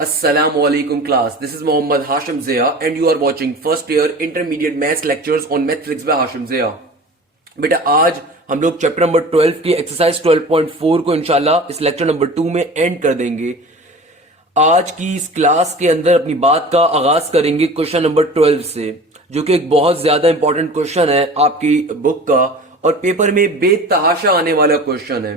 Assalamualaikum class. This is Mohammad Hashim Zia and you are watching first year intermediate maths lectures on Mathflix by Hashim Zia. बेटा आज हम लोग chapter number 12 की exercise 12.4 को इंशाल्लाह इस लेक्चर नंबर 2 में एंड कर देंगे। आज की इस क्लास के अंदर अपनी बात का आगाज करेंगे क्वेश्चन नंबर 12 से, जो कि एक बहुत ज्यादा इंपॉर्टेंट क्वेश्चन है आपकी बुक का और पेपर में बेतहाशा आने वाला क्वेश्चन है।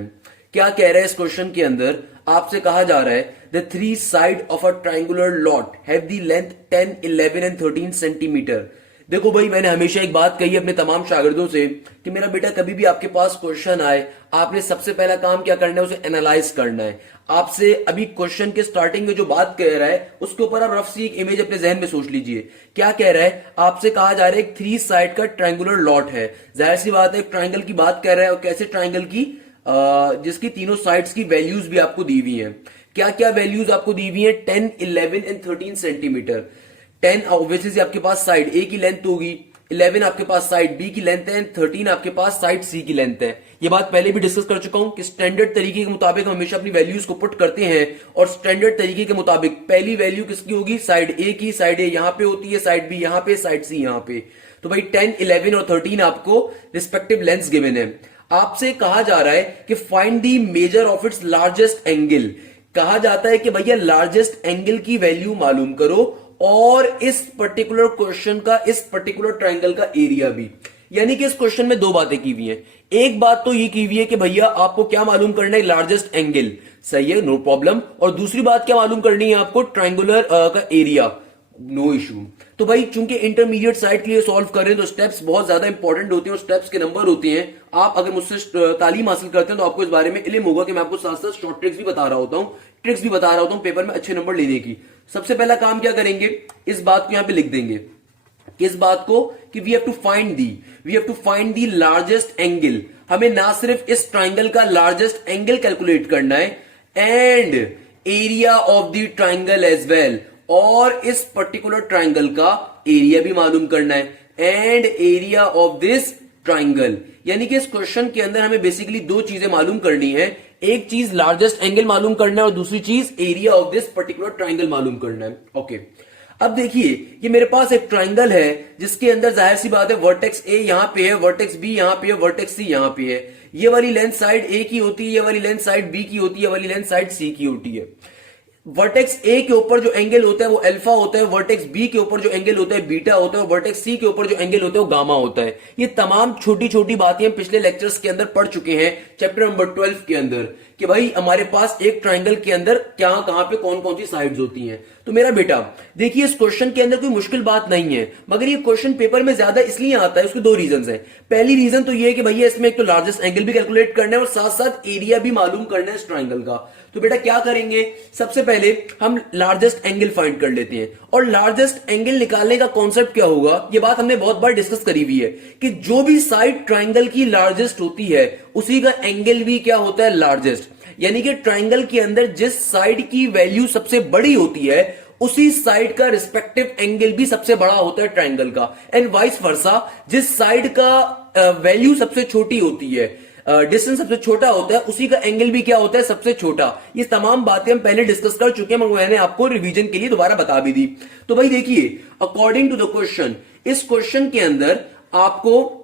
क्या कह रहा है इस क्वेश्चन के अंदर? आपसे कहा जा रहा है the three side of a triangular lot have the length 10, 11 and 13 centimetre. देखो भाई, मैंने हमेशा एक बात कही अपने तमाम शागिर्दों से कि मेरा बेटा कभी भी आपके पास क्वेश्चन आए, आपने सबसे पहला काम क्या करना है, उसे एनालाइज करना है। आपसे अभी क्वेश्चन के स्टार्टिंग में जो बात कह रहा है उसके ऊपर आप रफ सी एक इमेज अपने जहन में सोच लीजिए। क्या कह रहा है? आपसे कहा जा रहा है एक थ्री साइड का ट्राइंगुलर लॉट है। जाहिर सी बात है, ट्राइंगल की बात कर रहा है और कैसे ट्राइंगल की जिसकी तीनों साइड्स की वैल्यूज भी आपको दी हुई हैं। क्या क्या वैल्यूज आपको दी हुई हैं? 10, 11 एंड 13 सेंटीमीटर। 10 ऑब्वियसली आपके पास साइड ए की लेंथ होगी, 11 आपके पास साइड बी की लेंथ है, 13 आपके पास साइड सी की लेंथ है। ये बात पहले भी डिस्कस कर चुका हूं कि स्टैंडर्ड तरीके के मुताबिक हम हमेशा अपनी वैल्यूज को पुट करते हैं और स्टैंडर्ड तरीके के मुताबिक पहली वैल्यू किसकी होगी? साइड ए की। साइड ए यहां पे होती है, साइड बी यहां पे, साइड सी यहां पे। तो भाई 10, 11 और 13 आपको रिस्पेक्टिव लेंथ्स गिवन है। आपसे कहा जा रहा है कि find the measure of its largest angle. कहा जाता है कि भैया लार्जेस्ट एंगल की वैल्यू मालूम करो और इस पर्टिकुलर क्वेश्चन का, इस पर्टिकुलर ट्राइंगल का एरिया भी। यानी कि इस क्वेश्चन में दो बातें की हुई हैं। एक बात तो ये की हुई है कि भैया आपको क्या मालूम करना है? Largest angle. सही है, नो प्रॉब्लम। और दूसरी बात क्या मालूम करनी है आपको? ट्राइंगुलर का एरिया। No issue. तो भाई चूंकि इंटरमीडिएट साइड के लिए सॉल्व कर रहे हैं तो स्टेप्स बहुत ज्यादा इंपॉर्टेंट होते हैं और स्टेप्स के नंबर होते हैं। आप अगर मुझसे तालीम हासिल करते हैं तो आपको इस बारे में इल्म होगा कि मैं आपको साथ साथ शॉर्ट ट्रिक्स भी बता रहा होता हूं, ट्रिक्स भी बता रहा होता हूं पेपर में अच्छे नंबर लेने की। सबसे पहला काम क्या करेंगे? इस बात को यहां पे लिख देंगे। किस बात को? कि we have to find the largest angle. हमें ना सिर्फ इस ट्राइंगल का लार्जेस्ट एंगल कैलकुलेट करना है and area of the triangle as well, और इस पर्टिकुलर ट्राइंगल का एरिया भी मालूम करना है and area of this triangle. यानी कि इस क्वेश्चन के अंदर हमें बेसिकली दो चीजें मालूम करनी है। एक चीज लार्जेस्ट एंगल मालूम करना है और दूसरी चीज area of this particular triangle मालूम करना है। ओके, अब देखिए ये मेरे पास एक ट्राइंगल है जिसके अंदर जाहिर सी बात है वर्टेक्स ए यहां पे है, वर्टेक्स बी यहां पे है, वर्टेक्स सी यहां पे है। ये वाली लेंथ साइड ए की होती है, ये वाली लेंथ साइड बी की होती है, ये वाली लेंथ साइड सी की होती है। वर्टेक्स ए के ऊपर जो एंगल होता है वो अल्फा होता है, वर्टेक्स बी के ऊपर जो एंगल होता है बीटा होता है, और वर्टेक्स सी के ऊपर जो एंगल होता है वो गामा होता है। ये तमाम छोटी छोटी बातें हम पिछले लेक्चर्स के अंदर पढ़ चुके हैं चैप्टर नंबर 12 के अंदर कि भाई हमारे पास एक ट्राइंगल के अंदर क्या कहां पे कौन कौन सी साइड्स होती हैं। तो मेरा बेटा देखिए इस क्वेश्चन के अंदर कोई मुश्किल बात नहीं है, मगर ये क्वेश्चन पेपर में ज्यादा इसलिए आता है, उसके दो रीजन है। पहली रीजन तो ये है कि भैया इसमें एक तो लार्जेस्ट एंगल भी कैलकुलेट करना है और साथ साथ एरिया भी मालूम करना है इस ट्राइंगल का। तो बेटा क्या करेंगे? सबसे पहले हम लार्जेस्ट एंगल फाइंड कर लेते हैं। और लार्जेस्ट एंगल निकालने का कॉन्सेप्ट क्या होगा, ये बात हमने बहुत बार डिस्कस करी हुई है कि जो भी साइड ट्राइंगल की लार्जेस्ट होती है उसी का एंगल भी क्या होता है? लार्जेस्ट। यानी कि ट्राइंगल के अंदर जिस साइड की वैल्यू सबसे बड़ी होती है उसी साइड का रिस्पेक्टिव एंगल भी सबसे बड़ा होता है ट्राइंगल का, एंड वाइस वर्सा। जिस साइड का वैल्यू सबसे छोटी होती है, डिस्टेंस सबसे छोटा होता है, उसी का एंगल भी क्या होता है? सबसे छोटा। ये तमाम बातें हम पहले डिस्कस कर चुके हैं, मगर मैंने आपको रिवीजन के लिए दोबारा बता भी दी। तो भाई देखिए, अकॉर्डिंग टू द क्वेश्चन, इस क्वेश्चन के अंदर आपको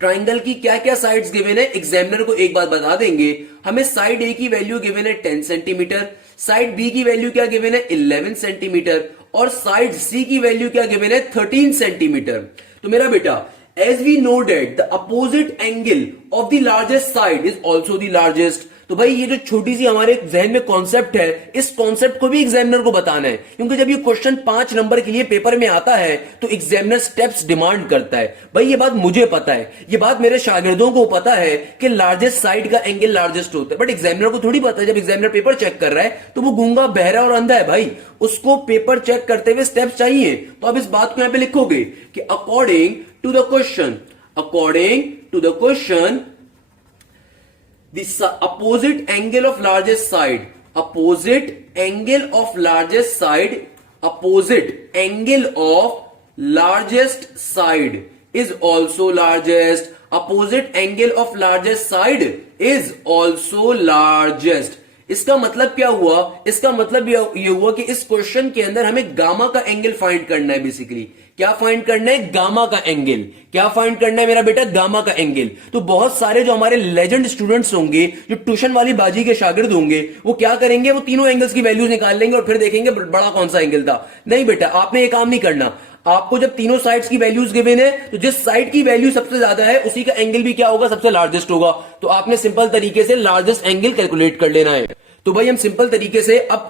ट्राइंगल की क्या क्या साइड्स गिवन है एग्जामिनर को एक बात बता देंगे। हमें साइड ए की वैल्यू गिवन है 10 सेंटीमीटर, साइड बी की वैल्यू क्या गिवन है? 11 सेंटीमीटर, और साइड सी की वैल्यू क्या गिवन है? 13 सेंटीमीटर। तो मेरा बेटा as we know that the opposite angle of the largest side is also the largest, तो भाई ये जो छोटी सी हमारे जहन में कॉन्सेप्ट है, इस कॉन्सेप्ट को भी एग्जामिनर को बताना है, क्योंकि जब ये क्वेश्चन 5 नंबर के लिए पेपर में आता है तो एग्जामिनर स्टेप्स डिमांड करता है। भाई ये बात मुझे पता है, ये बात मेरे शागिर्दों को पता है कि लार्जेस्ट साइड का एंगल लार्जेस्ट होता है, बट एग्जामिनर को थोड़ी पता है। जब एग्जामिनर पेपर चेक कर रहा है तो वो गूंगा, बहरा और अंधा है भाई, उसको पेपर चेक करते हुए स्टेप्स चाहिए। तो अब इस बात को यहां पे लिखोगे कि according to the question, the opposite angle of largest side, opposite angle of largest side, opposite angle of largest side is also largest, opposite angle of largest side is also largest। इसका मतलब क्या हुआ, इसका मतलब ये हुआ कि इस क्वेश्चन के अंदर हमें गामा का एंगल फाइंड करना है। बेसिकली क्या फाइंड करना है, गामा का एंगल। क्या फाइंड करना है मेरा बेटा, गामा का एंगल। तो बहुत सारे जो हमारे लेजेंड स्टूडेंट्स होंगे, जो ट्यूशन वाली बाजी के शागिर्द होंगे, वो क्या करेंगे, वो तीनों एंगल्स की वैल्यूज निकाल लेंगे और फिर देखेंगे बड़ा कौन सा एंगल था। नहीं बेटा, आपने ये काम नहीं करना। आपको जब तीनों साइड्स की वैल्यूज गिवन है, तो जिस साइड की वैल्यू सबसे ज्यादा है उसी का एंगल भी क्या होगा, सबसे लार्जेस्ट होगा। तो आपने सिंपल तरीके से लार्जेस्ट एंगल कैलकुलेट कर लेना है। तो भाई हम सिंपल तरीके से अब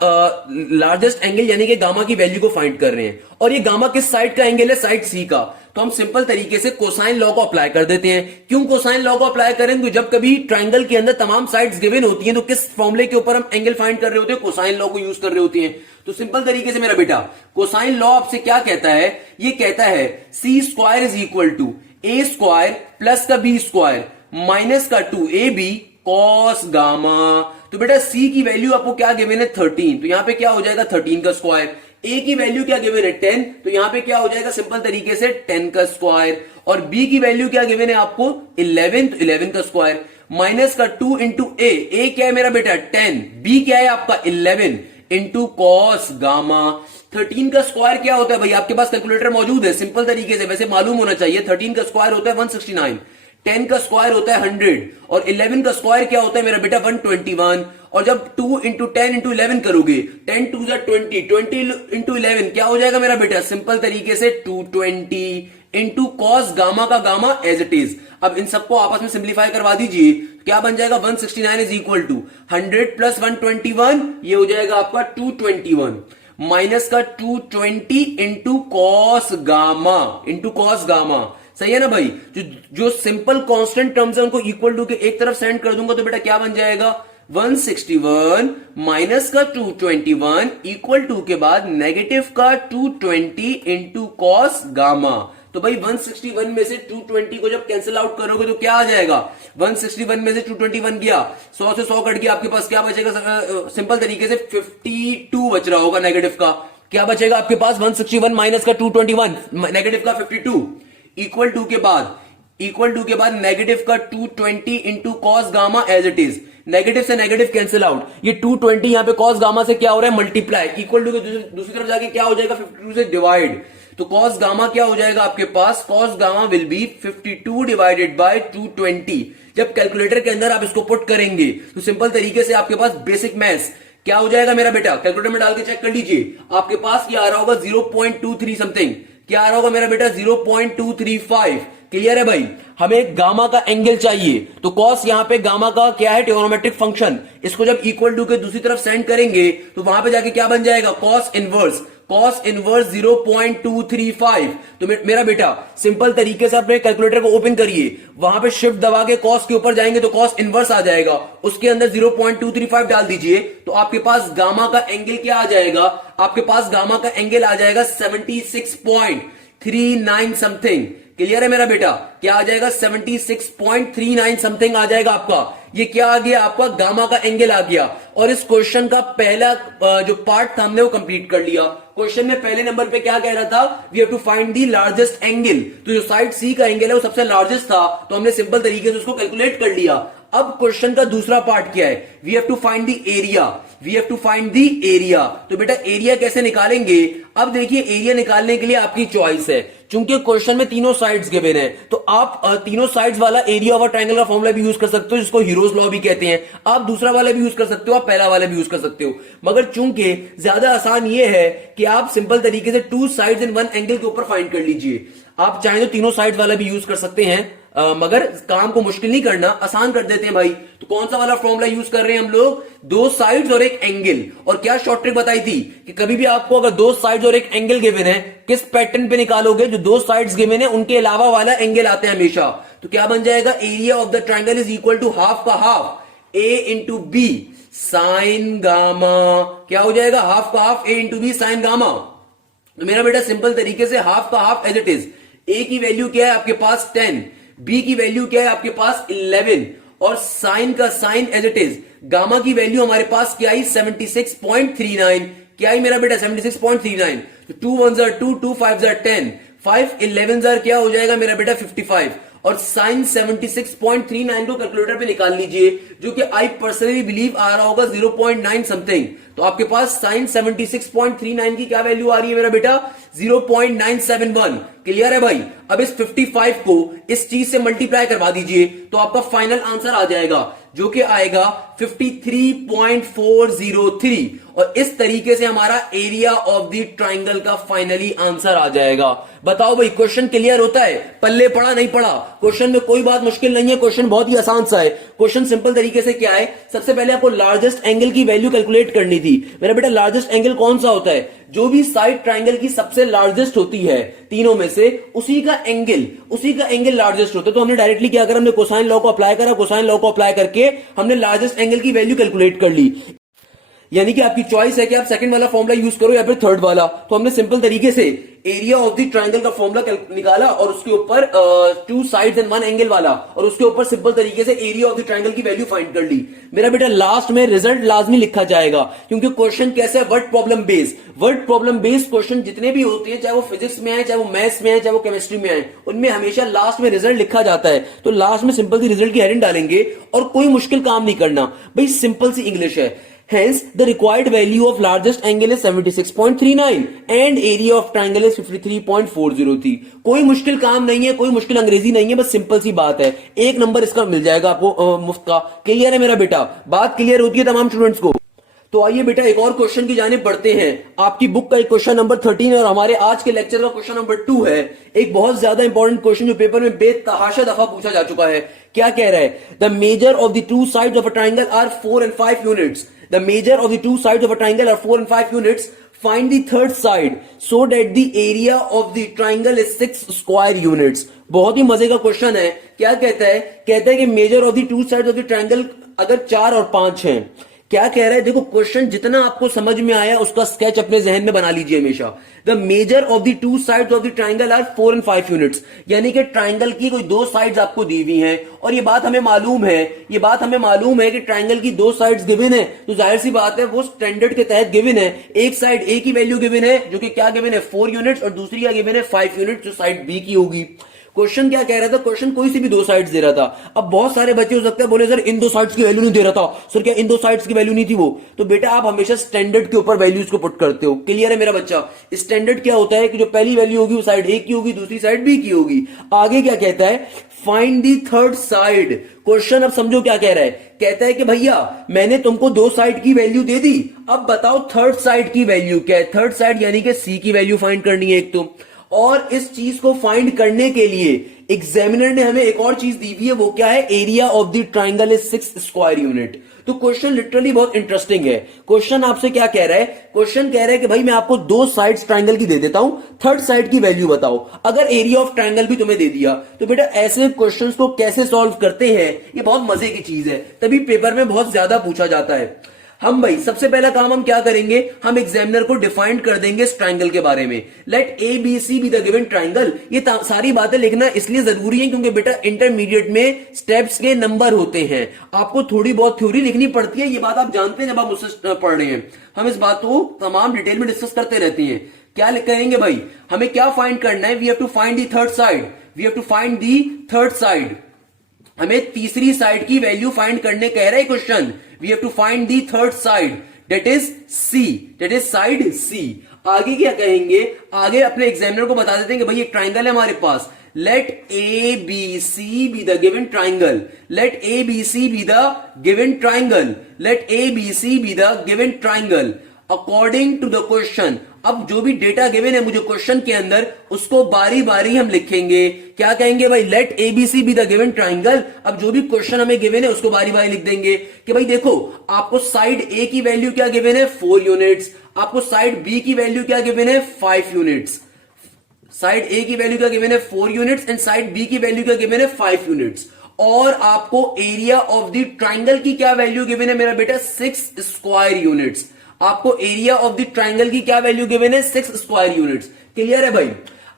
लार्जेस्ट एंगल यानी कि गामा की वैल्यू को फाइंड कर रहे हैं। और ये गामा किस साइड का एंगल है, साइड सी का। तो हम सिंपल तरीके से कोसाइन लॉ को अप्लाई कर देते हैं। क्यों कोसाइन लॉ को अप्लाई करें, तो जब कभी ट्रायंगल के अंदर तमाम साइड्स गिवन होती हैं, तो किस फॉर्मूले के ऊपर हम एंगल फाइंड कर रहे होते हैं, कोसाइन लॉ को यूज कर रहे होते हैं। तो सिंपल तरीके से मेरा बेटा कोसाइन लॉ आपसे क्या कहता है, ये कहता है C square is equal to A square plus का बी स्क्वायर माइनस का 2ab कॉस गामा। तो बेटा सी की वैल्यू आपको क्या गिवन है, 13। तो यहां पे क्या हो जाएगा 13 का स्क्वायर। ए की वैल्यू क्या गिवन है 10, तो यहां पे क्या हो जाएगा सिंपल तरीके से 10 का स्क्वायर। और बी की वैल्यू क्या गिवन है आपको 11, तो 11 का स्क्वायर माइनस का 2 इंटू ए क्या है मेरा बेटा 10, बी क्या है आपका 11 इंटू कॉस गामा। 13 का स्क्वायर क्या होता है भाई, आपके पास कैलकुलेटर मौजूद है, सिंपल तरीके से वैसे मालूम होना चाहिए। 13 का स्क्वायर होता है 169, 10 का स्क्वायर होता है 100 और 11 का स्क्वायर क्या होता है मेरा बेटा 121। और जब 2 इंटू 10 इंटू 11 करोगे 10 2 20, 20 इंटू 11 क्या हो जाएगा मेरा बेटा, सिंपल तरीके से 220 इंटू कॉस गामा का गामा एज इट इज। अब इन सबको आपस में सिंप्लीफाई करवा दीजिए, क्या बन जाएगा 169 इज इक्वल टू 100 प्लस 121, ये हो जाएगा आपका 221 माइनस का 220 into cos gamma, into cos gamma. सही है ना भाई। जो सिंपल कांस्टेंट टर्म्स है उनको इक्वल टू के एक तरफ सेंड कर दूंगा तो बेटा क्या बन जाएगा 161 माइनस का 221 इक्वल टू के बाद नेगेटिव का 220 इंटू कॉस गामा। तो भाई 161 में से 220 को जब कैंसिल आउट करोगे तो क्या आ जाएगा, 161 में से 221 गया, 100 से 100 कट गया, आपके पास क्या बचेगा, सिंपल तरीके से 52 बच रहा होगा नेगेटिव का। क्या बचेगा आपके पास 161 माइनस का 221 नेगेटिव का 52 इक्वल टू के बाद नेगेटिव का 220 into cos gamma as it is. Negative से नेगेटिव कैंसिल आउट, ये 220 यहां पे कॉस गामा से क्या हो रहा है मल्टीप्लाई, इक्वल टू के दूसरी तरफ जाके क्या हो जाएगा 52 से डिवाइड। तो कॉस गामा क्या हो जाएगा आपके पास, cos gamma will be 52 divided by 220। जब कैलकुलेटर के अंदर आप इसको पुट करेंगे तो सिंपल तरीके से आपके पास बेसिक मैथ्स क्या हो जाएगा मेरा बेटा, कैलकुलेटर में डाल के चेक कर लीजिए, आपके पास क्या आ रहा होगा 0.23 समथिंग, क्या आ रहा होगा मेरा बेटा 0.235। क्लियर है भाई। हमें गामा का एंगल चाहिए, तो कॉस यहां पे गामा का क्या है ट्रिगोनोमेट्रिक फंक्शन, इसको जब इक्वल टू के दूसरी तरफ सेंड करेंगे तो वहां पे जाके क्या बन जाएगा कॉस इनवर्स 0.235। तो मेरा बेटा सिंपल तरीके से अपने कैलकुलेटर को ओपन करिए, वहां पे शिफ्ट दबा के कॉस के ऊपर जाएंगे तो कॉस इनवर्स आ जाएगा, उसके अंदर 0.235 डाल दीजिए तो आपके पास गामा का एंगल क्या आ जाएगा, आपके पास गामा का एंगल आ जाएगा 76.39 समथिंग। क्लियर है मेरा बेटा, क्या आ जाएगा 76.39 समथिंग आ जाएगा आपका। ये क्या आ गया आपका गामा का एंगल आ गया। और इस क्वेश्चन का पहला जो पार्ट था हमने वो कंप्लीट कर लिया। क्वेश्चन में पहले नंबर पे क्या कह रहा था, we have to find the largest angle. तो जो साइड सी का एंगल है वो सबसे लार्जेस्ट था, तो हमने सिंपल तरीके से उसको कैलकुलेट कर लिया। अब क्वेश्चन का दूसरा पार्ट क्या है, we have to find the area, we have to find the area. तो बेटा एरिया कैसे निकालेंगे, अब देखिए एरिया निकालने के लिए आपकी चॉइस है। चूंकि क्वेश्चन में तीनों साइड्स गिवन है तो आप तीनों साइड्स वाला एरिया ऑफ ट्रायंगल का फॉर्मूला भी यूज कर सकते हो, जिसको हीरोज लॉ भी कहते हैं। आप दूसरा वाला भी यूज कर सकते हो, आप पहला वाला भी यूज कर सकते हो, मगर चूंकि ज्यादा आसान ये है कि आप सिंपल तरीके से 2 साइड्स इन 1 एंगल के ऊपर फाइंड कर लीजिए। आप चाहें तो तीनों साइड्स वाला भी यूज कर सकते हैं, मगर काम को मुश्किल नहीं करना, आसान कर देते हैं भाई। तो कौन सा वाला फॉर्मूला यूज कर रहे हैं हम लोग, 2 साइड्स और एक एंगल। और क्या शॉर्ट ट्रिक बताई थी कि कभी भी आपको अगर 2 साइड्स और एक एंगल गिवन है, किस पैटर्न पे निकालोगे, जो 2 साइड्स गिवन है उनके अलावा वाला एंगल आते हैं हमेशा। तो क्या बन जाएगा, area of the triangle is equal to half का half A into B sine gamma. क्या हो जाएगा, हाफ का half A into B sine gamma. तो मेरा बेटा सिंपल तरीके से हाफ का half as it is, A की वैल्यू क्या है आपके पास 10, बी की वैल्यू क्या है आपके पास 11 और साइन का sine as it is. Gamma की वैल्यू हमारे पास क्या आई 76.39, क्या आई मेरा बेटा 76.39। तो 2 1 2 2 5 10, 5 11 क्या हो जाएगा मेरा बेटा 55 और साइन 76.39 को कैलकुलेटर पे निकाल लीजिए, जो कि आई पर्सनली बिलीव आ रहा होगा 0.9 समथिंग। तो आपके पास साइन 76.39 की क्या वैल्यू आ रही है मेरा बेटा? 0.971। क्लियर है भाई? अब इस 55 को इस चीज से मल्टीप्लाई करवा दीजिए तो आपका फाइनल आंसर आ जाएगा, जो कि आएगा 53.403। और इस तरीके से हमारा एरिया ऑफ द ट्राइंगल का फाइनली आंसर आ जाएगा। बताओ भाई, क्वेश्चन क्लियर होता है? पल्ले पड़ा नहीं पड़ा? क्वेश्चन में कोई बात मुश्किल नहीं है, क्वेश्चन बहुत ही आसान सा है। क्वेश्चन सिंपल तरीके से क्या है, सबसे पहले आपको लार्जेस्ट एंगल की वैल्यू कैलकुलेट करनी थी। मेरा बेटा लार्जेस्ट एंगल कौन सा होता है? जो भी साइड ट्राइंगल की सबसे लार्जेस्ट होती है तीनों में से, उसी का एंगल लार्जेस्ट होता है। तो हमने डायरेक्टली क्या करा, हमने कोसाइन लॉ को अप्लाई करा, कोसाइन लॉ को अप्लाई करके हमने लार्जेस्ट एंगल की वैल्यू कैलकुलेट कर ली। यानी कि आपकी चॉइस है कि आप सेकंड वाला फॉर्मूला यूज करो या फिर थर्ड वाला। तो हमने सिंपल तरीके से एरिया ऑफ द ट्राइंगल का फॉर्मूला निकाला और उसके ऊपर 2 साइड्स एंड 1 एंगल वाला, और उसके ऊपर सिंपल तरीके से एरिया ऑफ द ट्राइंगल की वैल्यू फाइंड कर ली। मेरा बेटा लास्ट में रिजल्ट लाजमी लिखा जाएगा, क्योंकि क्वेश्चन कैसे है, वर्ड प्रॉब्लम बेस्ड क्वेश्चन जितने भी होते हैं, चाहे वो फिजिक्स में आए, चाहे वो मैथ्स में आए, चाहे वो केमिस्ट्री में आए, उनमें हमेशा लास्ट में रिजल्ट लिखा जाता है। तो लास्ट में सिंपल सी रिजल्ट की हेडिंग डालेंगे और कोई मुश्किल काम नहीं करना भाई, सिंपल सी इंग्लिश है। Hence, the required value of largest angle is 76.39 and area of triangle is 53.403। कोई मुश्किल काम नहीं है, कोई मुश्किल अंग्रेजी नहीं है, बस सिंपल सी बात है। एक नंबर इसका मिल जाएगा आपको मुफ्त का। क्लियर है मेरा बेटा? बात क्लियर होती है तमाम स्टूडेंट्स को? तो आइए बेटा एक और क्वेश्चन की जानिब बढ़ते हैं। आपकी बुक का एक क्वेश्चन नंबर 13 और हमारे आज के लेक्चर का क्वेश्चन नंबर 2 है। एक बहुत ज्यादा इंपॉर्टेंट क्वेश्चन जो पेपर में बेतहाशा दफा पूछा जा चुका है। क्या कह रहा है? The measure of the 2 sides of a triangle are 4 and 5 units. The measure of the 2 sides of a triangle are 4 and 5 units. Find the third side so that the area of the triangle is 6 square units. बहुत ही मजे का question है। क्या कहता है? कहता है कि major of the 2 sides of the triangle अगर 4 और 5 हैं। क्या कह रहा है? देखो क्वेश्चन जितना आपको समझ में आया उसका स्केच अपने जहन में बना लीजिए हमेशा। The measure of the 2 sides of the triangle are 4 and 5 units. यानी कि ट्राइंगल की कोई 2 साइड्स आपको दी हुई हैं, और ये बात हमें मालूम है कि ट्राइंगल की 2 साइड्स गिवन है, तो जाहिर सी बात है वो स्टैंडर्ड के तहत गिवन है। एक साइड ए की वैल्यू गिवन है, जो कि क्या गिवन है? 4 यूनिट्स, और दूसरी क्या गिवन है? 5 यूनिट्स, जो साइड बी की होगी। क्वेश्चन क्या कह रहा था? क्वेश्चन कोई सी भी 2 साइड्स दे रहा था। अब बहुत सारे बच्चे हो सकते हैं बोले सर इन 2 साइड्स की वैल्यू नहीं दे रहा था। सर क्या इन 2 साइड्स की वैल्यू नहीं थी वो? तो बेटा आप हमेशा स्टैंडर्ड के ऊपर वैल्यूज को पुट करते हो। क्लियर है मेरा बच्चा? स्टैंडर्ड क्या होता है कि जो पहली वैल्यू होगी वो साइड ए की होगी, दूसरी साइड बी की होगी। आगे क्या कहता है? Find the third side. Question अब समझो क्या कह रहा है। कहता है कि भैया मैंने तुमको 2 साइड की वैल्यू दे दी, अब बताओ थर्ड साइड की वैल्यू क्या है। थर्ड साइड यानी कि सी की वैल्यू फाइंड करनी है एक तो, और इस चीज को फाइंड करने के लिए एग्जामिनर ने हमें एक और चीज दी हुई है। वो क्या है? Area of the triangle is 6 square unit. तो क्वेश्चन लिटरली बहुत इंटरेस्टिंग है। क्वेश्चन आपसे क्या कह रहा है? क्वेश्चन कह रहा है कि भाई मैं आपको 2 साइड्स ट्राइंगल की दे देता हूं, थर्ड साइड की वैल्यू बताओ। अगर एरिया ऑफ ट्राइंगल भी तुम्हें दे दिया तो बेटा ऐसे क्वेश्चंस को कैसे सॉल्व करते हैं, ये बहुत मजे की चीज है, तभी पेपर में बहुत ज्यादा पूछा जाता है। हम भाई सबसे पहला काम हम क्या करेंगे? हम एग्जामिनर को डिफाइन कर देंगे इस ट्राइंगल के बारे में। Let A B C be the given triangle. ये सारी बातें लिखना इसलिए जरूरी है क्योंकि बेटा इंटरमीडिएट में स्टेप्स के नंबर होते हैं, आपको थोड़ी बहुत थ्योरी लिखनी पड़ती है। ये बात आप जानते हैं जब आप मुझसे पढ़ रहे हैं। हम इस बात को तमाम डिटेल में डिस्कस करते रहते हैं। क्या करेंगे भाई? हमें क्या फाइंड करना है? We have to find the third side. We have to find the third side. हमें तीसरी साइड की वैल्यू फाइंड करने कह रहा है question. We have to find the third side, that is C, that is side C. आगे क्या कहेंगे? आगे अपने एग्जामिनर को बता देते हैं कि भाई एक ट्राइंगल है हमारे पास। Let A B C be the given triangle. Let A B C be the given triangle. Let A B C be the given triangle according to the question. अब जो भी डेटा गिवन है मुझे question के अंदर, उसको बारी बारी हम लिखेंगे। क्या कहेंगे भाई? Let ABC be the given triangle. अब जो भी क्वेश्चन हमें गिवन है उसको बारी बारी लिख देंगे कि भाई देखो आपको साइड ए की वैल्यू क्या गिवन है? 4 यूनिट्स। आपको साइड बी की वैल्यू क्या गिवन है? 5 यूनिट्स। साइड ए की वैल्यू क्या गिवन है? 4 यूनिट्स, एंड साइड बी की वैल्यू क्या गिवन है? 5 यूनिट्स। और आपको एरिया ऑफ द ट्राइंगल की क्या वैल्यू गिवन है मेरा बेटा? 6 स्क्वायर यूनिट्स। आपको एरिया ऑफ द ट्राइंगल की क्या वैल्यू गिवन है? 6 स्क्वायर यूनिट्स। क्लियर है भाई?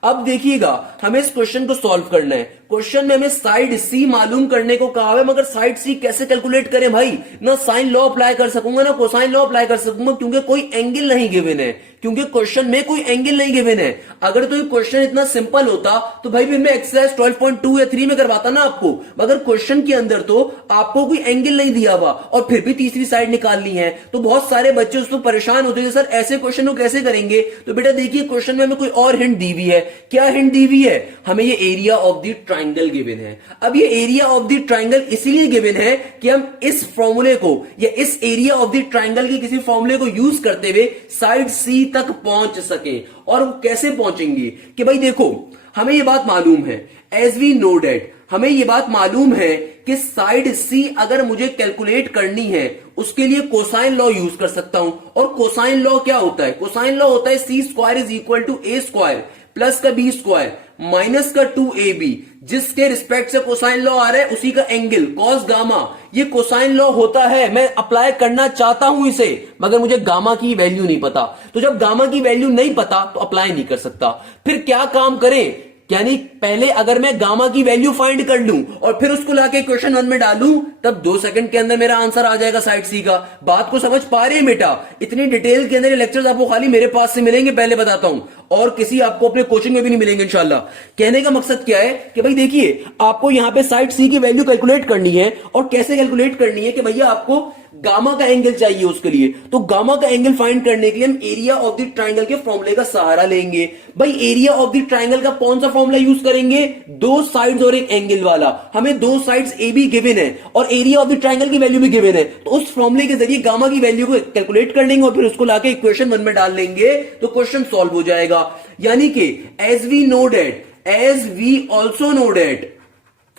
अब देखिएगा हमें इस क्वेश्चन को सॉल्व करना है। क्वेश्चन में हमें साइड सी मालूम करने को कहा है, मगर साइड सी कैसे कैलकुलेट करें भाई? ना साइन लॉ अप्लाई कर सकूंगा ना कोसाइन लॉ अप्लाई कर सकूंगा, क्योंकि कोई एंगल नहीं गिवन है, क्योंकि क्वेश्चन में कोई एंगल नहीं गिवन है। अगर तो ये क्वेश्चन इतना सिंपल होता तो भाई फिर मैं एक्सरसाइज 12.2 या 3 में करवाता ना आपको, मगर क्वेश्चन के अंदर तो आपको कोई एंगल नहीं दिया हुआ और फिर भी तीसरी साइड निकालनी है। तो बहुत सारे बच्चे उसको परेशान होते हैं, सर ऐसे क्वेश्चन को कैसे करेंगे? तो बेटा देखिए, क्वेश्चन में हमें कोई और हिंट दी हुई है। क्या हिंट दी हुई है? हमें ये area of the triangle given है। अब ये एरिया ऑफ द ट्राइंगल इसीलिए गिवन है कि हम इस फॉर्मूले को या इस एरिया ऑफ द ट्राइंगल के किसी फॉर्मूले को यूज करते हुए साइड सी तक पहुंच सके। और वो कैसे पहुंचेंगे कि भाई देखो, हमें ये बात मालूम है, एज वी नो डेट, हमें ये बात मालूम है कि साइड सी अगर मुझे कैलकुलेट करनी है उसके लिए कोसाइन लॉ यूज कर सकता हूं। और कोसाइन लॉ क्या होता है? कोसाइन लॉ होता है C square is equal to A square plus का बी स्क्वायर माइनस का 2ab, जिसके रिस्पेक्ट से कोसाइन लॉ आ रहा है उसी का एंगल कॉस गामा। ये कोसाइन लॉ होता है, मैं अप्लाई करना चाहता हूं इसे, मगर मुझे गामा की वैल्यू नहीं पता। तो जब गामा की वैल्यू नहीं पता तो अप्लाई नहीं कर सकता। फिर क्या काम करें? यानी पहले अगर मैं गामा की वैल्यू फाइंड कर लूं और फिर उसको लाके क्वेश्चन 1 में डालूं, तब 2 सेकंड के अंदर मेरा आंसर आ जाएगा साइड सी का। बात को समझ पा रहे हैं बेटा? इतनी डिटेल के अंदर लेक्चर्स आपको खाली मेरे पास से मिलेंगे, पहले बताता हूं, और किसी आपको अपने कोचिंग में भी नहीं मिलेंगे इंशाल्लाह। कहने का मकसद क्या है कि भाई देखिए, आपको यहां पे साइड सी की वैल्यू कैलकुलेट करनी है। और कैसे कैलकुलेट करनी है कि भैया आपको गामा का एंगल चाहिए उसके लिए। तो गामा का एंगल फाइंड करने के लिए हम एरिया ऑफ द ट्राइंगल के फॉर्मूले का सहारा लेंगे। भाई एरिया ऑफ द ट्राइंगल का कौन सा फॉर्मूला यूज करेंगे? 2 साइड्स और एक एंगल वाला। हमें 2 साइड्स ए बी गिवन है और एरिया ऑफ द ट्राइंगल की वैल्यू भी गिवन है, तो उस फॉर्मूले के जरिए गामा की वैल्यू को कैलकुलेट कर लेंगे और फिर उसको लाके इक्वेशन 1 में डाल लेंगे तो क्वेश्चन सॉल्व हो जाएगा। यानी कि as we know that, as we also know that,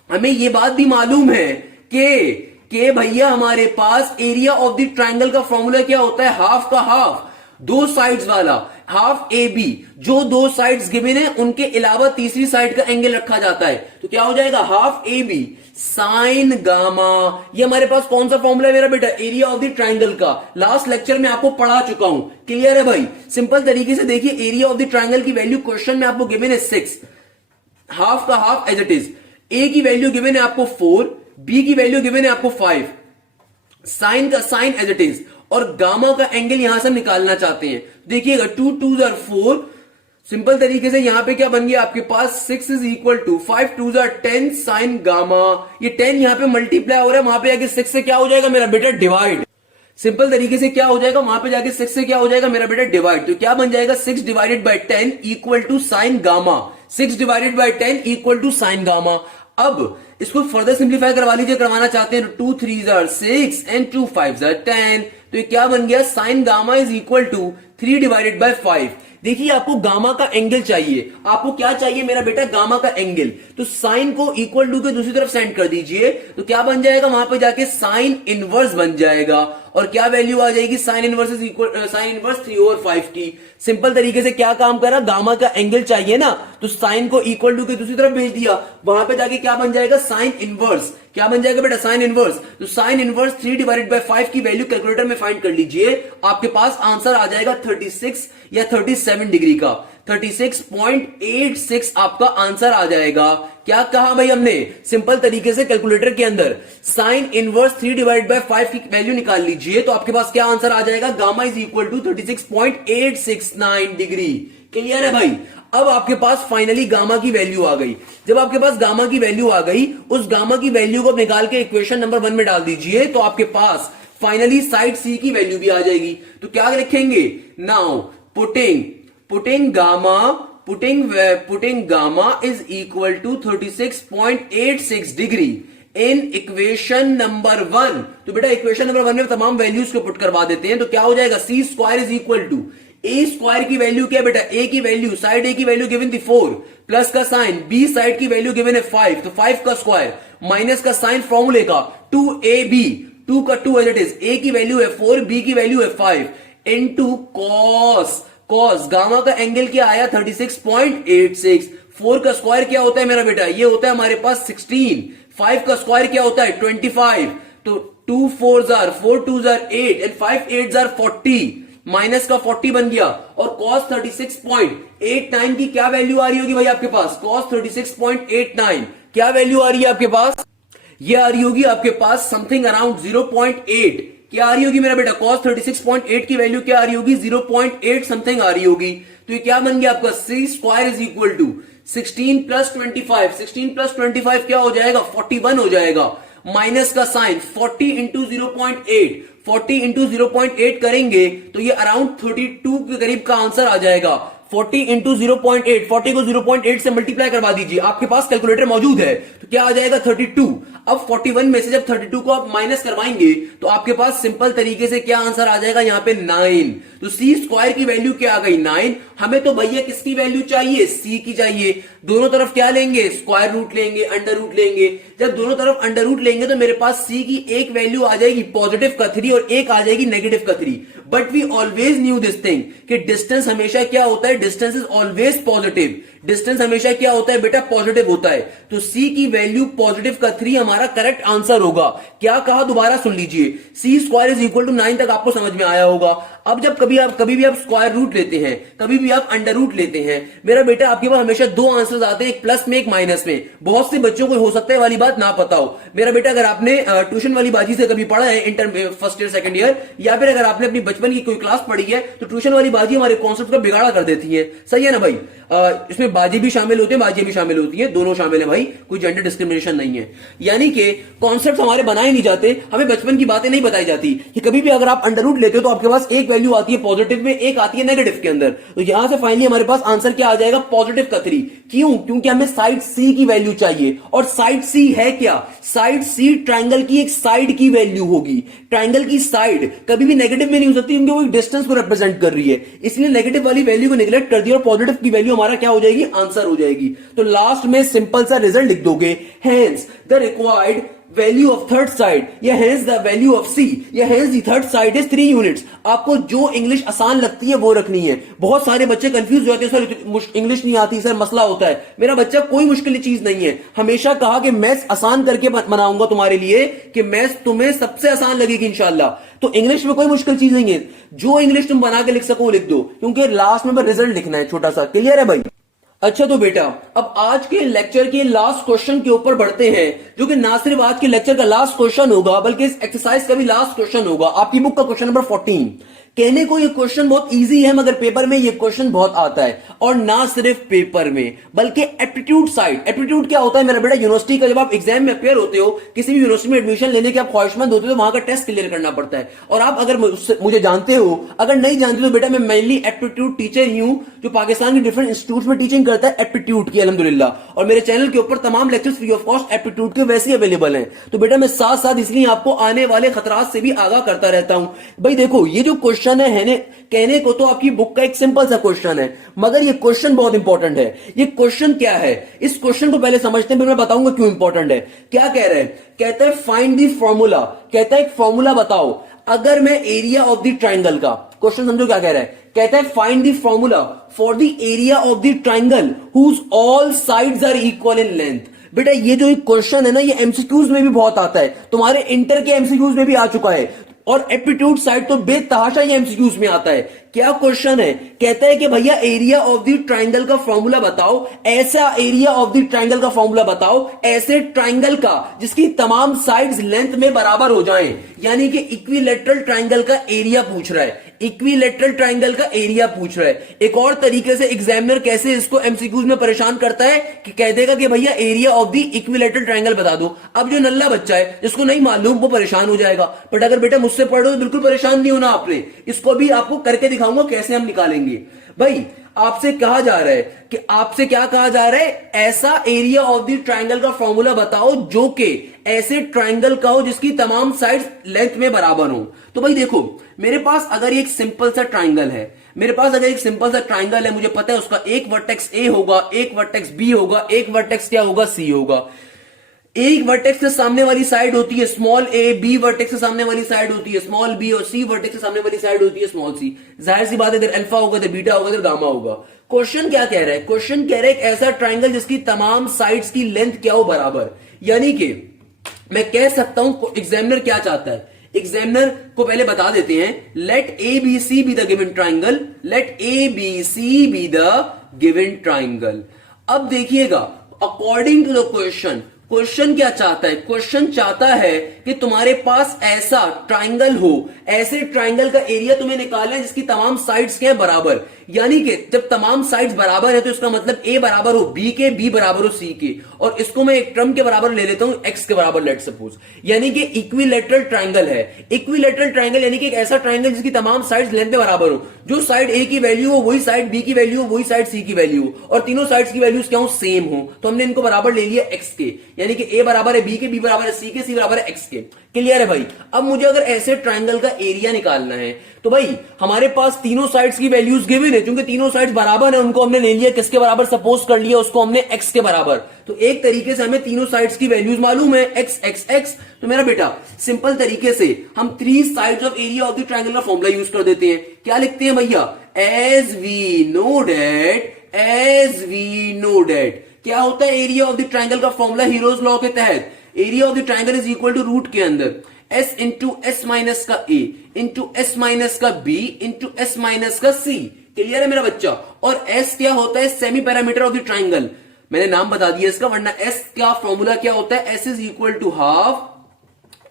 हमें यह बात भी मालूम है कि भैया हमारे पास एरिया ऑफ द ट्राइंगल का फॉर्मूला क्या होता है? हाफ का हाफ, 2 साइड्स वाला, हाफ ए बी। जो 2 साइड्स गिवन है उनके अलावा तीसरी साइड का एंगल रखा जाता है, तो क्या हो जाएगा? Half A B sine gamma. ये हमारे पास कौन सा फॉर्मूला है मेरा बेटा? एरिया ऑफ द ट्राइंगल का। लास्ट लेक्चर में आपको पढ़ा चुका हूं, क्लियर है भाई? सिंपल तरीके से देखिए, एरिया ऑफ द ट्राइंगल की वैल्यू क्वेश्चन में आपको गिवन है 6, हाफ का half as it is. A की वैल्यू गिवन है आपको 4, बी की वैल्यू गिवन है आपको 5, साइन का साइन एज इट इज, और गामा का एंगल यहां से हम निकालना चाहते हैं। देखिएगा 2 2s are 4, सिंपल तरीके से यहां पे क्या बन गया आपके पास? 6 is equal to 5 2s are 10 sine gamma. ये 10 यहां पे मल्टीप्लाई हो रहा है, वहां पे जाके 6 से क्या हो जाएगा मेरा बेटा? डिवाइड। सिंपल तरीके से क्या हो जाएगा? वहां पे जाके 6 से क्या हो जाएगा मेरा बेटा? डिवाइड। तो क्या बन जाएगा? 6 divided by 10 equal to sine gamma. 6 divided by 10 equal to sine gamma. अब इसको फर्दर सिंप्लीफाई करवा लीजिए, करवाना चाहते हैं। 2 3s are 6 and 2 5s are 10। तो ये क्या बन गया? Sine gamma is equal to 3 divided by 5। देखिए, आपको गामा का एंगल चाहिए। आपको क्या चाहिए मेरा बेटा? गामा का एंगल। तो साइन को इक्वल टू के दूसरी तरफ सेंड कर दीजिए, तो क्या बन जाएगा? वहां पे जाके साइन इनवर्स बन जाएगा। और क्या वैल्यू आ जाएगी? Sine inverse is equal sine inverse 3/5 की। सिंपल तरीके से क्या काम करा? गामा का एंगल चाहिए ना, तो साइन को इक्वल टू के दूसरी तरफ भेज दिया, वहां पे जाके क्या बन जाएगा? Sine inverse. क्या बन जाएगा बेटा? Sine inverse. तो साइन इनवर्स 3 डिवाइडेड बाई 5 की वैल्यू कैलकुलेटर में फाइंड कर लीजिए, आपके पास आंसर आ जाएगा 36 या 37 डिग्री का। 36.86 आपका आंसर आ जाएगा। क्या कहा भाई हमने? सिंपल तरीके से कैलकुलेटर के अंदर साइन इनवर्स 3 डिवाइड बाई 5 की वैल्यू निकाल लीजिए, तो आपके पास क्या आंसर आ जाएगा? Gamma is equal to 36.869 degree. Clear है भाई? अब आपके पास फाइनली गामा की वैल्यू आ गई। जब आपके पास गामा की वैल्यू आ गई, उस गामा की वैल्यू को निकाल के इक्वेशन नंबर 1 में डाल दीजिए, तो आपके पास फाइनली साइड सी की वैल्यू भी आ जाएगी। तो क्या लिखेंगे? Now putting gamma is equal to 36.86 degree in equation number 1। तो बेटा इक्वेशन नंबर 1 में तमाम वैल्यूज को पुट करवा देते हैं, तो क्या हो जाएगा? C square is equal to A square की वैल्यू क्या बेटा? ए की वैल्यू, साइड ए की वैल्यू गिवन थी 4, प्लस का साइन बी साइड की वैल्यू गिवन है 5, तो 5 का स्क्वायर माइनस का साइन फॉर्मूले का 2ab, 2 का 2 एज इट इज, ए की वैल्यू है 4, बी की वैल्यू है 5 इनटू कॉस गामा का एंगल क्या आया? 36.86। 4 का स्क्वायर क्या होता है मेरा बेटा? ये होता है हमारे पास 16। 5 का स्क्वायर क्या होता है? 25। तो 2 4s are 4 2s are 8 and 5 8s are 40, minus का 40 बन गया। और cos 36.89 की क्या वैल्यू आ रही होगी भाई आपके पास? cos 36.89 क्या वैल्यू आ रही है आपके पास? ये आ रही होगी आपके पास समथिंग अराउंड 0.8। क्या आ रही होगी मेरा बेटा? cos 36.8 की वैल्यू क्या आ रही होगी? 0.8 समथिंग आ रही होगी। तो ये क्या बन गया आपका? c square is equal to 16 plus 25। 16 plus 25 क्या हो जाएगा? 41 हो जाएगा। माइनस का साइन 40 इंटू 0.8, 40 इंटू 0.8 करेंगे तो ये अराउंड 32 के करीब का आंसर आ जाएगा। 40 इंटू 0.8, 40 को 0.8 से मल्टीप्लाई करवा दीजिए, आपके पास कैलकुलेटर मौजूद है तो क्या आ जाएगा? 32। अब 41 में से जब 32 को आप माइनस करवाएंगे तो आपके पास सिंपल तरीके से क्या आंसर आ जाएगा? यहां पे 9। तो सी स्क्वायर की वैल्यू क्या आ गई? 9। हमें तो भैया किसकी वैल्यू चाहिए? सी की चाहिए। दोनों तरफ क्या लेंगे? स्क्वायर रूट लेंगे, अंडर रूट लेंगे। जब दोनों तरफ अंडर रूट लेंगे तो मेरे पास सी की एक वैल्यू आ जाएगी पॉजिटिव का 3 और एक आ जाएगी नेगेटिव का 3। But we always knew this thing कि डिस्टेंस हमेशा क्या होता है? Distance is always positive. Distance हमेशा क्या होता है बेटा? पॉजिटिव होता है। तो सी की वैल्यू पॉजिटिव का 3 हमारा करेक्ट आंसर होगा। क्या कहा? दोबारा सुन लीजिए। सी स्क्वायर इज इक्वल टू 9 तक आपको समझ में आया होगा। अब जब कभी भी आप स्क्वायर रूट लेते हैं, कभी भी आप अंडर रूट लेते हैं, मेरा बेटा आपके पास हमेशा दो आंसर्स आते हैं, एक प्लस में एक माइनस में। बहुत से बच्चों को हो सकता है वाली बात ना पता हो। मेरा बेटा अगर आपने ट्यूशन वाली बाजी से कभी पढ़ा है inter first year second year, या फिर अगर आपने अपनी बचपन की कोई क्लास पढ़ी है, तो ट्यूशन वाली बाजी हमारे कॉन्सेप्ट का बिगाड़ा कर देती है। सही है ना भाई? इसमें बाजी भी शामिल होते हैं, बाजी भी शामिल होती है, दोनों शामिल है भाई, कोई जेंडर डिस्क्रिमिनेशन नहीं है। यानी कि कॉन्सेप्ट हमारे बनाए नहीं जाते, हमें बचपन की बातें नहीं बताई जाती कि कभी भी अगर आप अंडर रूट लेते हो तो आपके पास एक वैल्यू आती है पॉजिटिव में, एक आती है नेगेटिव के अंदर। तो यहां से फाइनली हमारे पास आंसर क्या आ जाएगा? पॉजिटिव का 3। क्यों? क्योंकि हमें साइड सी की वैल्यू चाहिए। और साइड सी है क्या? साइड सी ट्राइंगल की एक साइड की वैल्यू होगी। ट्राइंगल की साइड कभी भी नेगेटिव में नहीं हो सकती क्योंकि वो एक डिस्टेंस को रिप्रेजेंट कर रही है, इसलिए नेगेटिव वाली वैल्यू को निगलेक्ट कर दिया और पॉजिटिव की वैल्यू हमारा क्या हो जाएगी? आंसर हो जाएगी। तो लास्ट में सिंपल सा रिजल्ट लिख दोगे, hence the required value of third side, या हेंस द वैल्यू ऑफ सी, या hence the third side is 3 units. आपको जो इंग्लिश आसान लगती है वो रखनी है। बहुत सारे बच्चे कंफ्यूज हो जाते हैं, सर इंग्लिश नहीं आती सर, मसला होता है। मेरा बच्चा कोई मुश्किल चीज नहीं है। हमेशा कहा कि मैथ्स आसान करके बनाऊंगा तुम्हारे लिए, कि मैथ्स तुम्हें सबसे आसान लगेगी इंशाल्लाह। तो इंग्लिश में कोई मुश्किल चीज नहीं है, जो इंग्लिश तुम बना के लिख सको लिख दो, क्योंकि लास्ट में रिजल्ट लिखना है छोटा सा। क्लियर है भाई? अच्छा तो बेटा अब आज के लेक्चर के लास्ट क्वेश्चन के ऊपर बढ़ते हैं, जो कि ना सिर्फ आज के लेक्चर का लास्ट क्वेश्चन होगा बल्कि इस एक्सरसाइज का भी लास्ट क्वेश्चन होगा। आपकी बुक का क्वेश्चन नंबर 14। कहने को ये क्वेश्चन बहुत इजी है मगर पेपर में ये क्वेश्चन बहुत आता है, और ना सिर्फ पेपर में बल्कि एप्टीट्यूड साइड। एप्टीट्यूड क्या होता है मेरा बेटा? यूनिवर्सिटी का जब आप एग्जाम में अपेयर होते हो, किसी भी यूनिवर्सिटी में एडमिशन लेने के आप ख्वाहिशमंद होते हो, तो वहां का टेस्ट क्लियर करना पड़ता है। और आप अगर मुझे जानते हो, अगर नहीं जानते तो बेटा मैं मेनली एप्टीट्यूड टीचर ही हूं, जो पाकिस्तान के डिफरेंट इंस्टीट्यूट में टीचिंग करता है एप्टीट्यूड की अल्हम्दुलिल्लाह। और मेरे चैनल के ऊपर तमाम lectures free of cost aptitude के वैसे अवेलेबल हैं। तो बेटा मैं साथ साथ इसलिए आपको आने वाले खतरात से भी आगाह करता रहता हूं। भाई देखो ये जो क्वेश्चन है कहने को तो आपकी बुक का एक सिंपल सा क्वेश्चन है, मगर ये क्वेश्चन बहुत इंपॉर्टेंट है। ये क्वेश्चन क्या है, इस क्वेश्चन को पहले समझते हैं, फिर मैं बताऊंगा क्यों इंपॉर्टेंट है। क्या कह रहा है? कहता है फाइंड द फॉर्मूला। कहता है एक फॉर्मूला बताओ अगर मैं एरिया ऑफ द ट्राइंगल का, क्वेश्चन समझो क्या कह रहा है। कहता है find the formula for the area of the triangle whose all sides are equal in length. बेटा ये जो एक क्वेश्चन है ना, ये एमसीक्यूज में भी बहुत आता है, तुम्हारे इंटर के एमसीक्यूज में भी आ चुका है, और एप्टीट्यूड साइड तो बेतहाशा ये एमसीक्यूज में आता है। क्या क्वेश्चन है? कहता है कि भैया एरिया ऑफ द ट्राइंगल का फॉर्मूला बताओ, ऐसा एरिया ऑफ द ट्राइंगल का फॉर्मूला बताओ, ऐसे ट्राइंगल का जिसकी तमाम साइड्स लेंथ में बराबर हो जाएं। यानी कि इक्विलेटरल ट्राइंगल का एरिया पूछ रहा है, इक्विलेटरल ट्राइंगल का एरिया पूछ रहा है। एक और तरीके से एग्जामिनर कैसे इसको एमसीक्यूज में परेशान करता है कि कह देगा कि भैया area of the equilateral triangle बता दो। अब जो नल्ला बच्चा है जिसको नहीं मालूम वो परेशान हो जाएगा, बट अगर बेटा मुझसे पढ़ रहे हो तो बिल्कुल परेशान नहीं होना आपने, इसको भी आपको करके दिखाऊंगा कैसे हम निकालेंगे। भाई आपसे कहा जा रहा है कि आपसे क्या कहा जा रहा है? ऐसा एरिया ऑफ द ट्राइंगल का फॉर्मूला बताओ जो कि ऐसे ट्राइंगल का हो जिसकी तमाम साइड्स लेंथ में बराबर हो। तो भाई देखो मेरे पास अगर एक सिंपल सा ट्राइंगल है, मेरे पास अगर एक सिंपल सा ट्राइंगल है, मुझे पता है उसका एक वर्टेक्स ए होगा, एक वर्टेक्स बी होगा, एक वर्टेक्स क्या होगा? सी होगा। एक वर्टेक्स से सामने वाली साइड होती है स्मॉल ए, बी वर्टेक्स से सामने वाली साइड होती है स्मॉल बी, और सी वर्टेक्स से सामने वाली साइड होती है स्मॉल सी। जाहिर सी बात है इधर अल्फा होगा, इधर बीटा होगा, इधर गामा होगा। क्वेश्चन क्या कह रहा है? क्वेश्चन कह रहा है एक ऐसा ट्राइंगल जिसकी तमाम साइड्स की लेंथ क्या हो? बराबर। यानी कि मैं कह सकता हूं एग्जामिनर क्या चाहता है। एग्जामिनर को पहले बता देते हैं, let A B C be the given triangle, let A B C be the given triangle. अब देखिएगा according to the question, question क्या चाहता है? क्वेश्चन चाहता है कि तुम्हारे पास ऐसा ट्राइंगल हो, ऐसे ट्राइंगल का एरिया तुम्हें निकालना है जिसकी तमाम साइड्स क्या है? बराबर। यानी कि जब तमाम साइड्स बराबर है तो इसका मतलब ए बराबर हो बी के, बी बराबर हो सी के, और इसको मैं एक टर्म के बराबर ले लेता हूं, एक्स के बराबर, लेट सपोज। यानी कि इक्विलेटरल ट्राइंगल है। इक्विलेटरल ट्राइंगल यानी कि एक ऐसा ट्राइंगल जिसकी तमाम साइड्स लेंथ में बराबर हो, जो साइड ए की वैल्यू हो वही साइड बी की वैल्यू हो, वही साइड सी की वैल्यू हो, और तीनों साइड्स की वैल्यूज क्या हो? सेम हो। तो हमने इनको बराबर ले लिया एक्स के, यानी कि ए बराबर है बी के, बी बराबर है सी के, सी बराबर है एक्स के। क्लियर है भाई? अब मुझे अगर ऐसे ट्राइंगल का एरिया निकालना है तो भाई हमारे पास तीनों साइड्स की वैल्यूज गिवन है, क्योंकि तीनों साइड्स बराबर है, उनको हमने ले लिया किसके बराबर? सपोज कर लिया उसको हमने एक्स के बराबर। तो एक तरीके से हमें तीनों साइड्स की वैल्यूज मालूम है, एक्स एक्स एक्स। तो मेरा बेटा सिंपल तरीके से हम three sides of area of the triangle का फॉर्मूला यूज कर देते हैं। क्या लिखते हैं भैया? एज वी नो डेट, क्या होता है एरिया ऑफ द ट्राइंगल का फॉर्मूला हीरोज लॉ के तहत? Area of the triangle is equal to root के अंदर एस इंटू एस माइनस का ए इंटू एस माइनस का बी इंटू एस माइनस का सी। क्लियर है मेरा बच्चा? और एस क्या होता है? Semi parameter of the triangle. मैंने नाम बता दिया इसका, वरना एस का फॉर्मूला क्या होता है? S is equal to half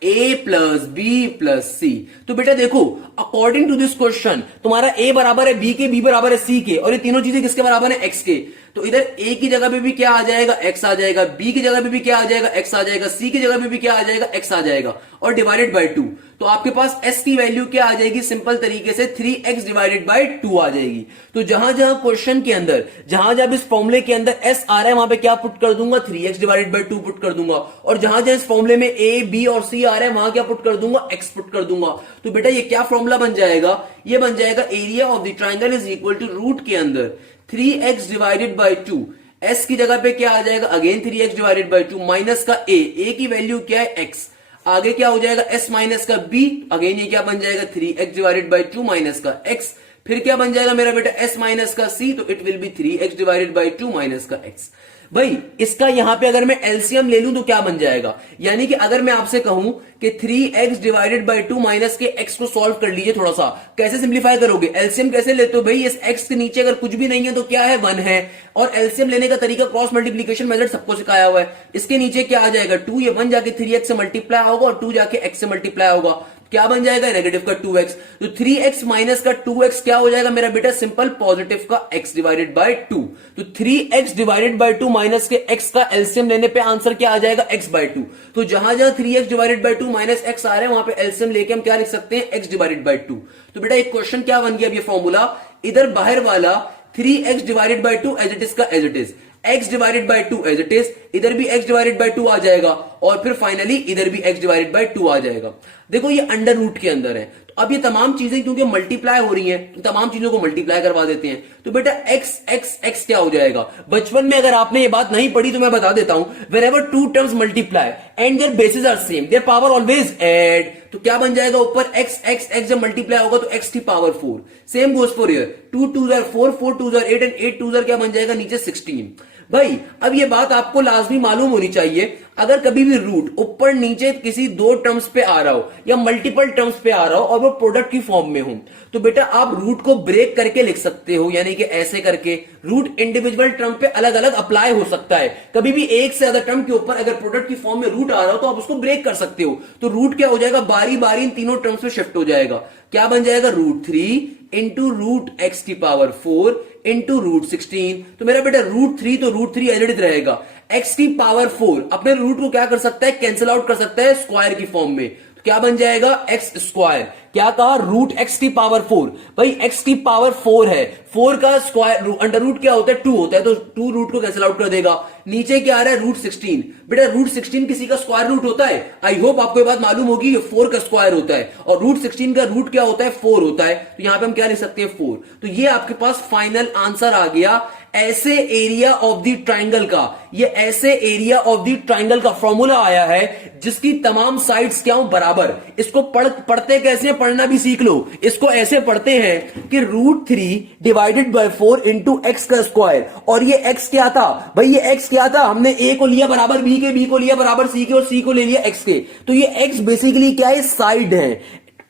A plus B plus C. तो बेटा देखो, अकॉर्डिंग टू दिस क्वेश्चन तुम्हारा ए बराबर है बी के, बी बराबर है सी के, और ये तीनों चीजें किसके बराबर है? एक्स के। तो इधर ए की जगह पे भी क्या आ जाएगा? एक्स आ जाएगा, बी की जगह पे भी क्या आ जाएगा? एक्स आ जाएगा, सी की जगह पे भी क्या आ जाएगा? एक्स आ जाएगा, और डिवाइडेड बाय 2। तो आपके पास एस की वैल्यू क्या आ जाएगी? सिंपल तरीके से 3x डिवाइडेड बाय 2 आ जाएगी। तो जहां जहां क्वेश्चन के अंदर, जहां जहां इस फॉर्मूले के अंदर एस आ रहा है, वहां पे क्या पुट कर दूंगा? 3x डिवाइडेड बाय 2 पुट कर दूंगा, और जहां जहां इस फॉर्मूले में ए बी और सी आ रहा है वहां क्या पुट कर दूंगा? x पुट कर दूंगा। तो बेटा ये क्या फॉर्मूला बन जाएगा? ये बन जाएगा area of the triangle is equal to root के अंदर 3x डिवाइडेड बाय 2, s की जगह पे क्या आ जाएगा? Again 3x divided by 2 minus का a की वैल्यू क्या है? x। आगे क्या हो जाएगा? s माइनस का b, अगेन ये क्या बन जाएगा? 3x डिवाइडेड बाय 2 माइनस का x। फिर क्या बन जाएगा मेरा बेटा? s माइनस का c, तो it will be 3x divided by 2 minus का x। भाई इसका यहां पे अगर मैं एलसीएम ले लूं तो क्या बन जाएगा? यानी कि अगर मैं आपसे कहूं कि 3x डिवाइडेड बाय 2 माइनस के x को सॉल्व कर लीजिए, थोड़ा सा कैसे सिंप्लीफाई करोगे? एलसीएम कैसे लेते हो भाई? इस x के नीचे अगर कुछ भी नहीं है तो क्या है? 1 है, और एलसीएम लेने का तरीका क्रॉस मल्टीप्लीकेशन मेथड सबको सिखाया हुआ है। इसके नीचे क्या आ जाएगा? 2, ये 1 जाके 3x से मल्टीप्लाई होगा और 2 जाके x से मल्टीप्लाई होगा, क्या बन जाएगा? नेगेटिव का 2x। तो 3x माइनस का 2x क्या हो जाएगा मेरा बेटा? सिंपल पॉजिटिव का x डिवाइडेड बाय 2। तो 3x डिवाइडेड बाय 2 माइनस के x का एलसीएम लेने पे आंसर क्या आ जाएगा? x by 2। तो जहां जहां 3x divided by 2 minus x आ रहे हैं वहां पे एलसीएम लेके हम क्या लिख सकते हैं? x divided by 2। तो बेटा एक क्वेश्चन क्या बन गया अब ये फॉर्मूला? इधर बाहर वाला 3x divided by 2 as it is का as it is, x divided by 2 as it is, इधर भी x डिवाइडेड बाय 2 आ जाएगा, और फिर फाइनली इधर भी x डिवाइडेड बाय 2 आ जाएगा। देखो ये अंडर रूट के अंदर है, तो अब ये तमाम चीजें क्योंकि मल्टीप्लाई हो रही हैं तो तमाम चीजों को मल्टीप्लाई करवा देते हैं। तो बेटा x x x क्या हो जाएगा? बचपन में अगर आपने ये बात नहीं पढ़ी तो मैं बता देता हूं, whenever two terms multiply and their bases are same, their power always add। तो क्या बन जाएगा? ऊपर x x x जब मल्टीप्लाई होगा तो x की power 4। Same goes for here, 2 2s are 4, 4 2s are 8 and 8 2s are क्या बन जाएगा? नीचे 16। भाई अब ये बात आपको लाजमी मालूम होनी चाहिए, अगर कभी भी रूट ऊपर नीचे किसी दो टर्म्स पे आ रहा हो या मल्टीपल टर्म्स पे आ रहा हो और वो प्रोडक्ट की फॉर्म में हो, तो बेटा आप रूट को ब्रेक करके लिख सकते हो, यानी कि ऐसे करके रूट इंडिविजुअल टर्म पे अलग अलग अप्लाई हो सकता है। कभी भी एक से ज्यादा टर्म के ऊपर अगर प्रोडक्ट की फॉर्म में रूट आ रहा हो तो आप उसको ब्रेक कर सकते हो। तो रूट क्या हो जाएगा? बारी बारी इन तीनों टर्म्स में शिफ्ट हो जाएगा। क्या बन जाएगा? रूट 3 इंटू रूट एक्स की पावर 4 इंटू रूट 16। तो मेरा बेटा रूट 3 तो रूट 3 एज रहेगा, एक्स की पावर 4 अपने रूट को क्या कर सकता है? कैंसिल आउट कर सकता है स्क्वायर की फॉर्म में। तो क्या बन जाएगा? X square. क्या कहा? रूट एक्स की पावर 4। भाई एक्स की पावर 4 है, 4 का स्क्वायर अंडर रूट क्या होता है? 2 होता है, तो 2 रूट को कैंसिल आउट कर देगा। नीचे क्या आ रहा है? रूट 16। बेटा रूट 16 किसी का स्क्वायर रूट होता है? आई होप आपको ये बात मालूम होगी, ये 4 का स्क्वायर होता है, और रूट 16 का रूट क्या होता है? 4 होता है। तो यहां पे हम क्या लिख सकते हैं? 4। तो ये आपके पास फाइनल आंसर आ गया ऐसे एरिया ऑफ द ट्राइंगल का। ये ऐसे एरिया ऑफ द ट्राइंगल का फॉर्मूला आया है जिसकी तमाम साइड्स क्या हो? बराबर। इसको पढ़ते कैसे? पढ़ना भी सीख लो। इसको ऐसे पढ़ते हैं कि root 3 divided by 4 into x का स्क्वायर, और ये एक्स क्या था? भाई ये एक्स क्या था? हमने ए को लिया बराबर बी के, बी को लिया बराबर सी के, और सी को ले लिया एक्स के। तो ये एक्स बेसिकली क्या है? साइड है।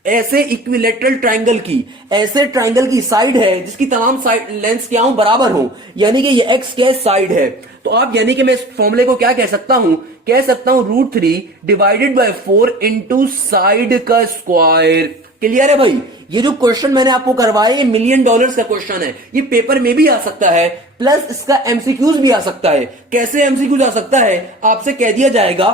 ऐसे इक्विलेटरल ट्राइंगल की, ऐसे ट्राइंगल की साइड है जिसकी तमाम साइड लेंथ क्या हो, बराबर हो, यानी कि ये एक्स क्या साइड है, तो आप यानी कि मैं इस फॉर्मूले को क्या कह सकता हूं, कह सकता हूं √3 डिवाइडेड बाय 4 इंटू साइड का स्क्वायर। क्लियर है भाई? ये जो क्वेश्चन मैंने आपको करवाया ये $1 मिलियन का क्वेश्चन है, ये पेपर में भी आ सकता है, प्लस इसका एमसीक्यूज भी आ सकता है। कैसे एमसीक्यूज आ सकता है? आपसे कह दिया जाएगा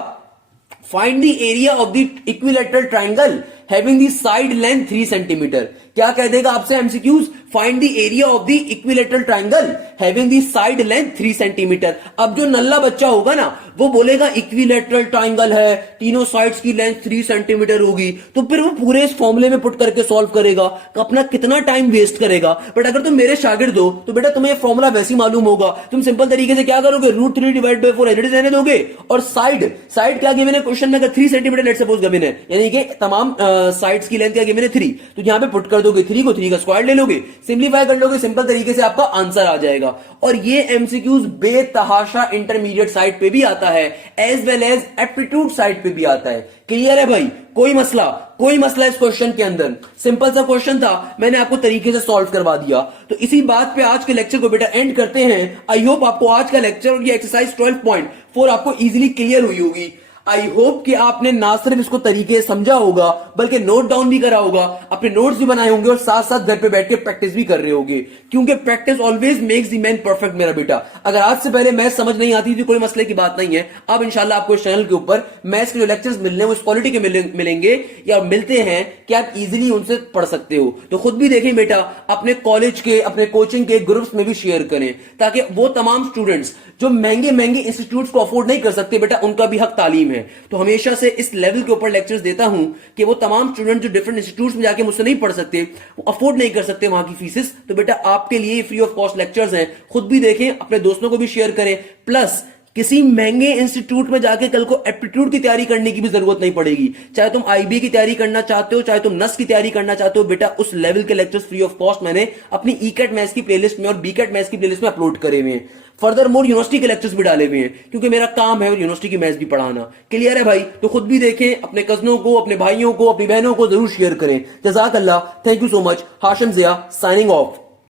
find the area of the equilateral triangle having the side length 3 centimetre. क्या कह देगा आपसे MCQs? Find the area of the equilateral triangle having the side length 3 centimetre. अब जो नल्ला बच्चा होगा ना वो बोलेगा इक्विलेटरल ट्राइंगल है, तीनों साइड्स की लेंथ 3 सेंटीमीटर होगी, तो फिर वो पूरे इस फॉर्मूले में पुट करके सॉल्व करेगा, तो अपना कितना टाइम वेस्ट करेगा। बट अगर तुम मेरे शागिर्द हो तो बेटा तुम्हें फॉर्मूला वैसे ही मालूम होगा, तुम सिंपल तरीके से क्या करोगे, √3 डिवाइड बाय 4 एडिट रहने दोगे, और साइड क्या गिवन है क्वेश्चन में, अगर 3 सेंटीमीटर लेट सपोज गिवन है, यानी कि तमाम साइड्स की लेंथ क्या गिवन है 3, तो यहां पे पुट कर दोगे 3 को, 3 का स्क्वायर ले लोगे, सिंपलीफाई कर लोगे, सिंपल तरीके से आपका आंसर आ जाएगा। और ये एमसीक्यूज बेतहाशा इंटरमीडिएट साइड पे भी आता है, as well as aptitude side पे भी आता है। क्लियर है भाई? कोई मसला इस क्वेश्चन के अंदर? सिंपल सा क्वेश्चन था, मैंने आपको तरीके से सॉल्व करवा दिया। तो इसी बात पे आज के लेक्चर को बेटा एंड करते हैं। आई होप आपको आज का लेक्चर और ये एक्सरसाइज 12.4 आपको इजीली क्लियर हुई होगी। आई होप कि आपने ना सिर्फ इसको तरीके से समझा होगा बल्कि नोट डाउन भी करा होगा, अपने नोट्स भी बनाए होंगे और साथ साथ घर पे बैठ के प्रैक्टिस भी कर रहे होंगे, क्योंकि practice always makes the man perfect मेरा बेटा। अगर आज से पहले मैथ समझ नहीं आती थी कोई मसले की बात नहीं है, अब इंशाल्लाह आपको इस चैनल के ऊपर मैथ्स के जो लेक्चर्स मिलने हैं वो इस क्वालिटी के मिलेंगे या मिलते हैं कि आप इजीली उनसे पढ़ सकते हो। तो खुद भी देखें बेटा, अपने कॉलेज के, अपने कोचिंग के ग्रुप्स में भी शेयर करें, ताकि वो तमाम स्टूडेंट्स जो महंगे इंस्टीट्यूट्स को अफोर्ड नहीं कर सकते बेटा, उनका भी हक तालीम है। तो हमेशा से इस लेवल के ऊपर लेक्चर्स देता हूं कि वो तमाम स्टूडेंट जो डिफरेंट इंस्टीट्यूट्स में जाके मुझसे नहीं पढ़ सकते, वो अफोर्ड नहीं कर सकते वहां की फीसेस, तो बेटा आपके लिए फ्री ऑफ कॉस्ट लेक्चर्स हैं। खुद भी देखें, अपने दोस्तों को भी शेयर करें, प्लस किसी महंगे इंस्टीट्यूट में जाके कल को एप्टीट्यूड की तैयारी करने की भी जरूरत नहीं पड़ेगी। चाहे तुम आईबी की तैयारी करना चाहते हो, चाहे तुम नस की तैयारी करना चाहते हो, बेटा उस लेवल के लेक्चर्स फ्री ऑफ कॉस्ट मैंने अपनी ईकेट मैथ्स की प्लेलिस्ट में और बीकेट मैथ्स की प्लेलिस्ट में अपलोड करे हुए हैं। फर्दर मोर यूनिवर्सिटी के लेक्चर्स भी डाले हुए हैं, क्योंकि मेरा काम है यूनिवर्सिटी की मैथ्स भी पढ़ाना। क्लियर है भाई? तो खुद भी देखें, अपने कजनों को, अपने भाइयों को, अपनी बहनों को जरूर शेयर करें। जज़ाकल्लाह, thank you so much. Hashim Zia signing of.